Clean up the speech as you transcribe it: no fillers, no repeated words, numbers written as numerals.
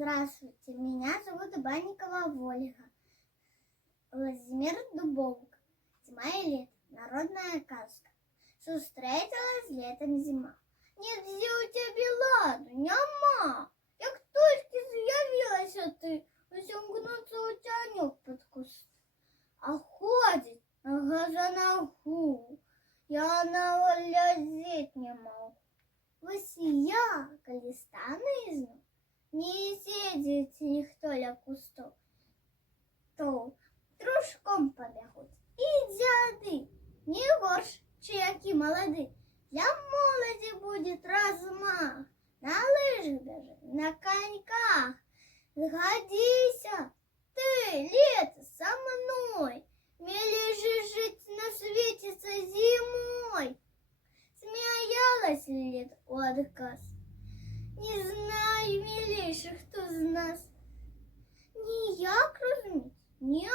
Здравствуйте, меня зовут Банникова Ольга. Владимир Дубовка. Зима и лето. Народная казка. Встретилась летом зима. Нет, где у тебя ладу, нема. Як тільки з'явилася ти, усім гнуться утянек під куст. А ходить нога за ногу, я навалязить не могу. Вось я, коли стану изну, не сидит никто ля кустов, то дружком побегут. И дзяды, не горш, чьяки молоды. Для молоди будет размах, на лыжах даже, на коньках. Сгодися, ты, лето, со мной, милей же жить на свете со зимой. Смеялась лето у отказ. Не знаю, милейших, хто з нас. Ніяк розуміть, ні